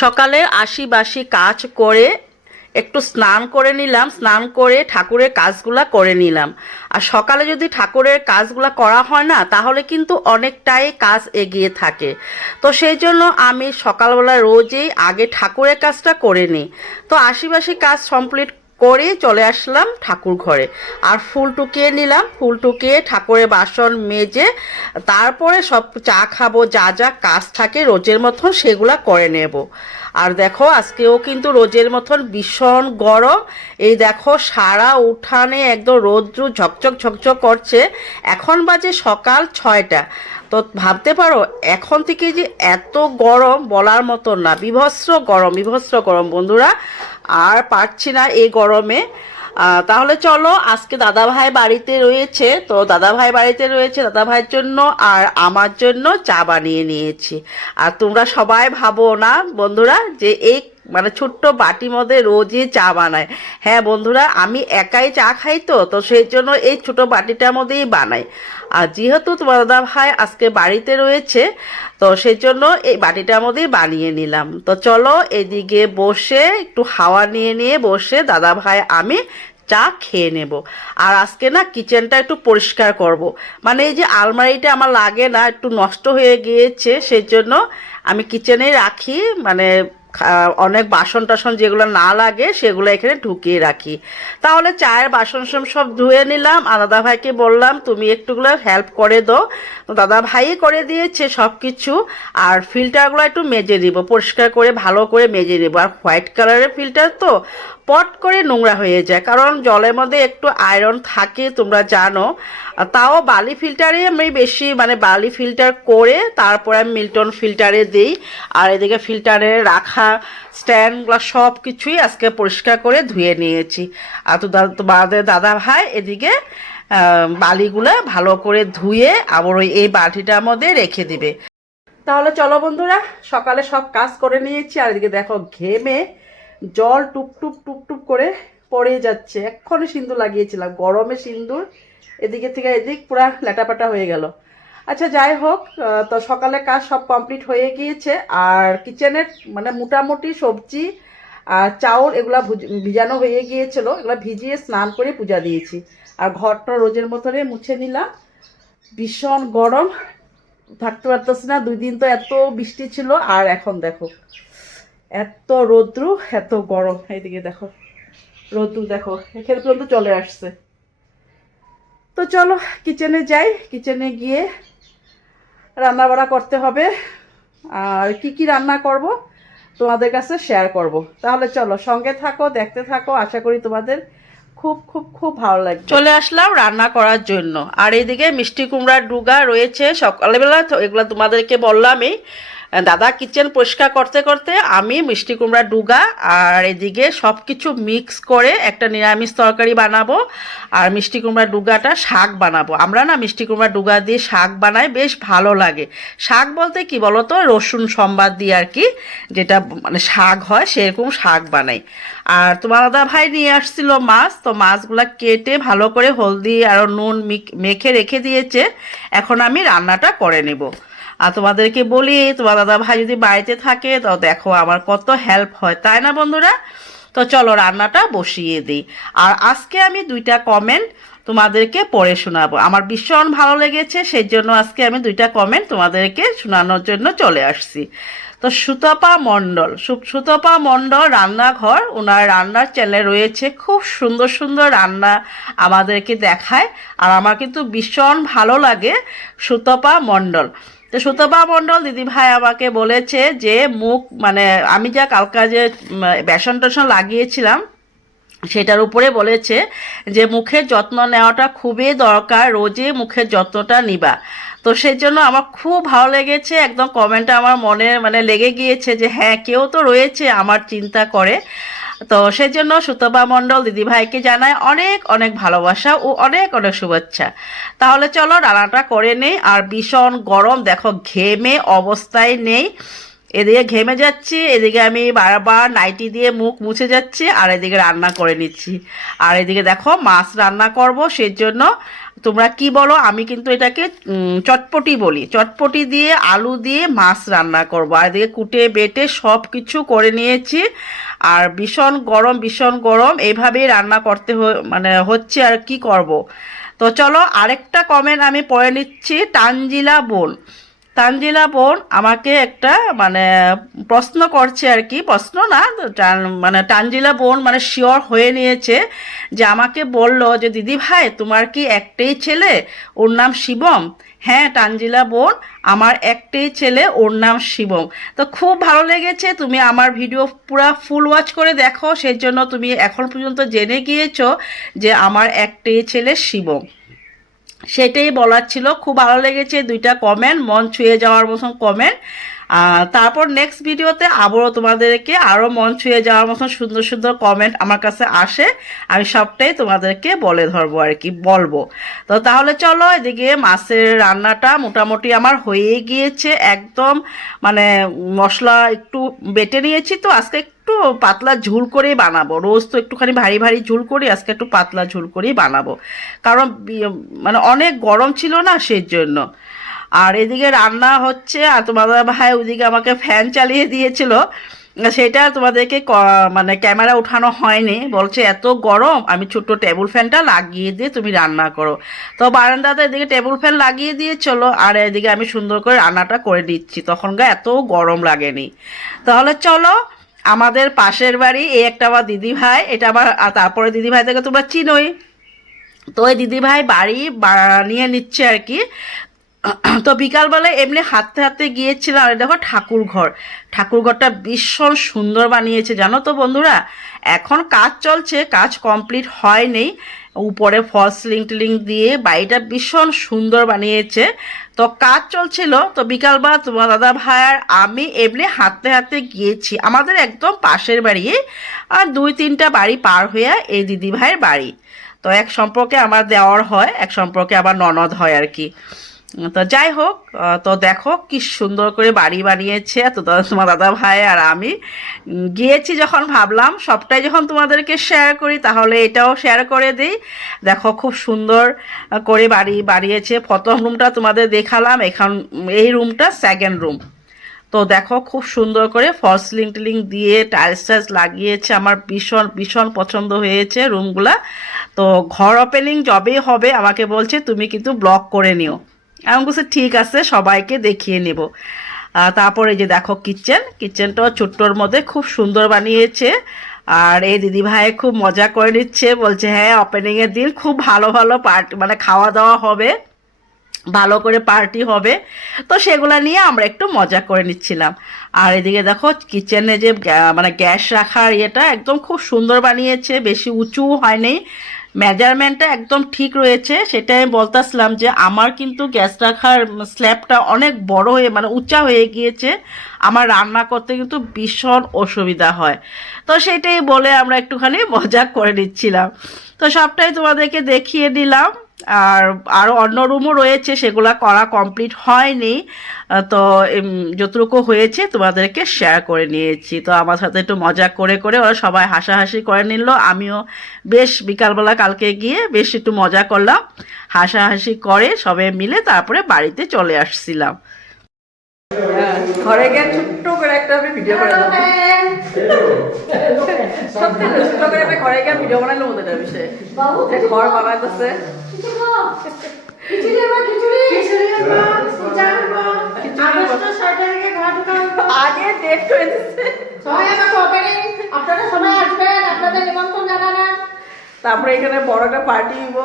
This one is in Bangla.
সকালে আশি বাসি কাজ করে একটু স্নান করে নিলাম, স্নান করে ঠাকুরের কাজগুলা করে নিলাম। আর সকালে যদি ঠাকুরের কাজগুলা করা হয় না, তাহলে কিন্তু অনেকটাই কাজ এগিয়ে থাকে। তো সেই জন্য আমি সকালবেলা রোজই আগে ঠাকুরের কাজটা করে নিই। তো আশিবাসী কাজ কমপ্লিট করে চলে আসলাম ঠাকুর ঘরে। আর ফুল টুকিয়ে নিলাম, ফুল টুকিয়ে ঠাকুরের বাসন মেজে তারপরে সব চা খাব, যা যা কাজ থাকে রোজের মতন সেগুলা করে নেব। আর দেখো, আজকেও কিন্তু রোজের মতন ভীষণ গরম। এই দেখো, সারা উঠানে একদম রৌদ্র ঝকঝক ঝকঝক করছে। এখন বাজে সকাল ছয়টা। তো ভাবতে পারো, এখন থেকে যে এত গরম বলার মতন না বিভস্র গরম বিভস্র গরম বন্ধুরা। আর পারছি না এই গরমে। তাহলে চলো, আজকে দাদা ভাই বাড়িতে রয়েছে, তো দাদা ভাই বাড়িতে রয়েছে দাদা ভাইয়ের জন্য আর আমার জন্য চা বানিয়ে নিয়েছি। আর তোমরা সবাই ভাবো না বন্ধুরা যে এই মানে ছোট্ট বাটি মধ্যে রোজই চা বানায়। হ্যাঁ বন্ধুরা, আমি একাই চা খাই তো তো সেই জন্য এই ছোট বাটিটার মধ্যেই বানাই। আর যেহেতু তোমার দাদা ভাই আজকে বাড়িতে রয়েছে, তো সেই জন্য এই বাটিটার মধ্যেই বানিয়ে নিলাম। তো চলো এদিকে বসে একটু হাওয়া নিয়ে নিয়ে বসে দাদা ভাই আমি চা খেয়ে নেব। আর আজকে না কিচেনটা একটু পরিষ্কার করব। মানে এই যে আলমারিটা আমার লাগে না, একটু নষ্ট হয়ে গিয়েছে, সেই জন্য আমি কিচেনে রাখি। মানে অনেক বাসন টাসন যেগুলো না লাগে সেগুলো এখানে ঢুকিয়ে রাখি। তাহলে চায়ের বাসন সব সব ধুয়ে নিলাম। আর দাদা ভাইকে বললাম, তুমি একটুগুলো হেল্প করে দো দাদা ভাই করে দিয়েছে সব কিছু আর ফিল্টারগুলো একটু মেজে নিব, পরিষ্কার করে, ভালো করে মেজে নেব। আর হোয়াইট কালারের ফিল্টার তো পট করে নোংরা হয়ে যায়, কারণ জলের মধ্যে একটু আয়রন থাকে, তোমরা জানো। তাও বালি ফিল্টারে আমি বেশি মানে বালি ফিল্টার করে তারপরে আমি মিল্টন ফিল্টারে দিই। আর এদিকে ফিল্টারে রাখা স্ট্যান্ডগুলো সব কিছুই আজকে পরিষ্কার করে ধুয়ে নিয়েছি। আর তো তোমাদের দাদা ভাই এদিকে বালিগুলো ভালো করে ধুয়ে আবার ওই এই বাটিটার মধ্যে রেখে দিবে। তাহলে চলো বন্ধুরা, সকালে সব কাজ করে নিয়েছি। আর এদিকে দেখো ঘেমে জল টুপ টুপ টুপ টুপ করে পড়ে যাচ্ছে। এক্ষণে সিঁদুর লাগিয়েছিলাম, গরমে সিঁদুর এদিকে থেকে এদিক পুরা ল্যাটাপাটা হয়ে গেল। আচ্ছা যাই হোক তো সকালে কাজ সব কমপ্লিট হয়ে গিয়েছে। আর কিচেনের মানে মোটামুটি সবজি আর চাউল এগুলা ভিজানো হয়ে গিয়েছিল। এগুলো ভিজিয়ে স্নান করে পূজা দিয়েছি। আর ঘরটা রোজের মতনে মুছে নিলাম। ভীষণ গরম, থাকতে পারতেছি না। দুই দিন তো এত বৃষ্টি ছিল। আর এখন দেখো এত রৌদ্র, এত গরম। এইদিকে দেখো। রৌদ্র দেখো। এখানে পর্যন্ত চলে আসছে। তো চলো কিচেনে যাই। কিচেনে গিয়ে রান্না বাড়া করতে হবে। আর কি কি রান্না করব তোমাদের কাছে শেয়ার করব। তাহলে চলো, সঙ্গে থাকো, দেখতে থাকো। আশা করি তোমাদের খুব খুব খুব ভালো লাগবে। চলে আসলাম রান্না করার জন্য। আর এইদিকে মিষ্টি কুমড়ার ডুগা রয়েছে। সকালবেলা এগুলো তোমাদেরকে বললামই। দাদা কিচেন পরিষ্কার করতে করতে আমি মিষ্টি কুমড়া ডুগা আর এদিকে সব কিছু মিক্স করে একটা নিরামিষ তরকারি বানাবো আর মিষ্টি কুমড়া ডুগাটা শাক বানাবো। আমরা না মিষ্টি কুমড়া ডুগা দিয়ে শাক বানাই, বেশ ভালো লাগে। শাক বলতে কি বলো তো রসুন সম্বাদ দিয়ে আর কি, যেটা মানে শাক হয়, সেরকম শাক বানাই। আর তোমার দাদা ভাই নিয়ে আসছিল মাছ, তো মাছগুলা কেটে ভালো করে হলদি আর নুন মেখে রেখে দিয়েছে। এখন আমি রান্নাটা করে নেব। আর তোমাদেরকে বলি, তোমার দাদা ভাই যদি বাড়িতে থাকে, তো দেখো আমার কত হেল্প হয়, তাই না বন্ধুরা? তো চলো রান্নাটা বসিয়ে দিই। আর আজকে আমি দুইটা কমেন্ট তোমাদেরকে পড়ে শোনাবো। আমার ভীষণ ভালো লেগেছে সেই জন্য আজকে আমি দুইটা কমেন্ট তোমাদেরকে শোনানোর জন্য চলে আসছি। তো সুতপা মণ্ডল সুতপা মণ্ডল রান্নাঘর, ওনার রান্নার চ্যানেল রয়েছে, খুব সুন্দর সুন্দর রান্না আমাদেরকে দেখায়, আর আমার কিন্তু ভীষণ ভালো লাগে সুতপা মণ্ডল। তো সুতপা মণ্ডল দিদি ভাই আমাকে বলেছে যে মুখ মানে আমি যা কালকা যে বেসন টেসন লাগিয়েছিলাম, সেটার উপরে বলেছে যে মুখের যত্ন নেওয়াটা খুবই দরকার রোজে মুখের যত্নটা নিবা। তো সেই জন্য আমার খুব ভালো লেগেছে, একদম কমেন্টটা আমার মনে মানে লেগে গিয়েছে যে হ্যাঁ কেউ তো রয়েছে, আমার চিন্তা করে। তো সেই জন্য সুতপা মণ্ডল দিদিভাইকে জানায় অনেক অনেক ভালোবাসা ও অনেক অনেক শুভেচ্ছা। তাহলে চলো রান্নাটা করে নেই, আর ভীষণ গরম, দেখো ঘেমে অবস্থায় নেই। এদিকে ঘেমে যাচ্ছি, এদিকে আমি বারবার নাইটি দিয়ে মুখ মুছে যাচ্ছি, আর এদিকে রান্না করে নিচ্ছি। আর এদিকে দেখো মাছ রান্না করব সেই জন্য তোমরা কি বলো, আমি কিন্তু এটাকে চটপটি বলি। চটপটি দিয়ে আলু দিয়ে মাছ রান্না করব। আর এদিকে কুটে, বেটে সব কিছু করে নিয়েছি। আর ভীষণ গরম ভীষণ গরম এইভাবেই রান্না করতে মানে হচ্ছে আর কি করব। তো চলো আরেকটা কমেন্ট আমি পড়ে নিচ্ছি, টানজিলা বোন তানজিলা বোন আমাকে একটা মানে প্রশ্ন করছে আর কি। প্রশ্ন না মানে তানজিলা বোন মানে শিওর হয়ে নিয়েছে যে আমাকে বলল যে, দিদি ভাই, তোমার কি একটাই ছেলে? ওর নাম শিবম? হ্যাঁ তানজিলা বোন, আমার একটাই ছেলে, ওর নাম শিবম। তো খুব ভালো লেগেছে, তুমি আমার ভিডিও পুরা ফুল ওয়াচ করে দেখো সেই জন্য তুমি এখন পর্যন্ত জেনে গিয়েছো যে আমার একটাই ছেলে শিবম। সেটাই বলার ছিল। খুব ভালো লেগেছে দুইটা কমেন্ট মন ছুঁয়ে যাওয়ার মতন কমেন্ট আর তারপর নেক্সট ভিডিওতে আবারও তোমাদেরকে আরও মন ছুঁয়ে যাওয়ার মতন সুন্দর সুন্দর কমেন্ট আমার কাছে আসে। আমি সবটাই তোমাদেরকে বলে ধরবো আর কি, বলব। তো তাহলে চলো এদিকে মাছের রান্নাটা মোটামুটি আমার হয়ে গিয়েছে। একদম মানে মশলা একটু বেটে নিয়েছি তো, আজকে পাতলা ঝুল করেই বানাবো। রোজ তো একটুখানি ভারী ভারী ঝুল করি, আজকে একটু পাতলা ঝুল করেই বানাবো। কারণ মানে অনেক গরম ছিল না সেই জন্য আর এদিকে রান্না হচ্ছে, আর তোমাদের ভাই ওইদিকে আমাকে ফ্যান চালিয়ে দিয়েছিল। সেটা তোমাদেরকে মানে ক্যামেরা উঠানো হয়নি। বলছে, এত গরম, আমি ছোট্ট টেবিল ফ্যানটা লাগিয়ে দিয়ে তুমি রান্না করো। তো বারান্দাতে এদিকে টেবিল ফ্যান লাগিয়ে দিয়ে চলো, আর এদিকে আমি সুন্দর করে রান্নাটা করে দিচ্ছি তখন গা এত গরম লাগেনি। তাহলে চলো আমাদের পাশের বাড়ি, এই একটা আমার দিদি ভাই এটা আবার তারপরে দিদি ভাই থেকে তোমরা চিনোই। তো ওই দিদিভাই বাড়ি বানিয়ে নিচ্ছে আর কি। তো বিকালবেলা এমনি হাঁটতে হাঁটতে গিয়েছিলাম, আর দেখো ঠাকুর ঘর। ঠাকুর ঘরটা ভীষণ সুন্দর বানিয়েছে, জানো তো বন্ধুরা? এখন কাজ চলছে, কাজ কমপ্লিট হয়নি। উপরে ফলস সিলিং টিলিং দিয়ে বাড়িটা ভীষণ সুন্দর বানিয়েছে। তো কাজ চলছিল, তো বিকালবেলা তোমার দাদা ভাই আর আমি এমনি হাঁটতে হাঁটতে গিয়েছি। আমাদের একদম পাশের বাড়ি, আর দুই তিনটা বাড়ি পার হয়ে এই দিদি ভাইয়ের বাড়ি। তো এক সম্পর্কে আমার দেওয়ার হয়, এক সম্পর্কে আবার ননদ হয় আর কি। তো যাই হোক তো দেখো কি সুন্দর করে বাড়ি বানিয়েছে তো তোমার দাদা ভাই আর আমি। গিয়েছি যখন ভাবলাম, সবটাই যখন তোমাদেরকে শেয়ার করি, তাহলে এটাও শেয়ার করে দিই। দেখো খুব সুন্দর করে বাড়ি বাড়িয়েছে প্রথম রুমটা তোমাদের দেখালাম, এখান এই রুমটা সেকেন্ড রুম তো দেখো খুব সুন্দর করে ফলস লিং টিলিং দিয়ে টাইলস টাইলস লাগিয়েছে। আমার ভীষণ ভীষণ পছন্দ হয়েছে রুমগুলা তো ঘর ওপেনিং যবেই হবে, আমাকে বলছে, তুমি কিন্তু ব্লক করে নিও। আমি বলছি, ঠিক আছে, সবাইকে দেখিয়ে নেব। তারপরে যে দেখো কিচেন, কিচেনটাও ছোট্টর মধ্যে খুব সুন্দর বানিয়েছে। আর এই দিদি ভাই খুব মজা করে নিচ্ছে, বলছে হ্যাঁ ওপেনিংয়ের দিন খুব ভালো ভালো পার্টি মানে খাওয়া দাওয়া হবে, ভালো করে পার্টি হবে। তো সেগুলো নিয়ে আমরা একটু মজা করে নিচ্ছিলাম। আর এদিকে দেখো কিচেনে যে মানে গ্যাস রাখার ইয়েটা একদম খুব সুন্দর বানিয়েছে, বেশি উঁচু হয়নি। মেজারমেন্টটা একদম ঠিক রয়েছে, সেটাই আমি বলতেছিলাম যে আমার কিন্তু গ্যাস রাখার স্ল্যাবটা অনেক বড় হয়ে মানে উঁচা হয়ে গিয়েছে। আমার রান্না করতে কিন্তু ভীষণ অসুবিধা হয়। তো সেটাই বলে আমরা একটুখানি মজা করে নিচ্ছিলাম। তো সবটাই তোমাদেরকে দেখিয়ে দিলাম। আর আরও অন্য রুমও রয়েছে সেগুলা করা কমপ্লিট হয়নি। তো যতটুকু হয়েছে তোমাদেরকে শেয়ার করে নিয়েছি। তো আমার সাথে একটু মজা করে করে ওরা সবাই হাসাহাসি করে নিল। আমিও বেশ বিকালবেলা কালকে গিয়ে বেশ একটু মজা করলাম। হাসাহাসি করে সবাই মিলে তারপরে বাড়িতে চলে আসছিলাম। ঘরে গিয়ে ছোট্ট করে একটা আমি ভিডিও করে দেবো সত্যি ছোট্ট করে একটা ঘরে গিয়ে ভিডিও বানাইলো ওদের বিষয়ে ঘর বানাইতেছে। আগে ডেট করে দিচ্ছে আপনারা সবাই আসবেন আপনাদের নিমন্ত্রণ জানালাম। তারপরে এখানে বড় একটা পার্টি দিব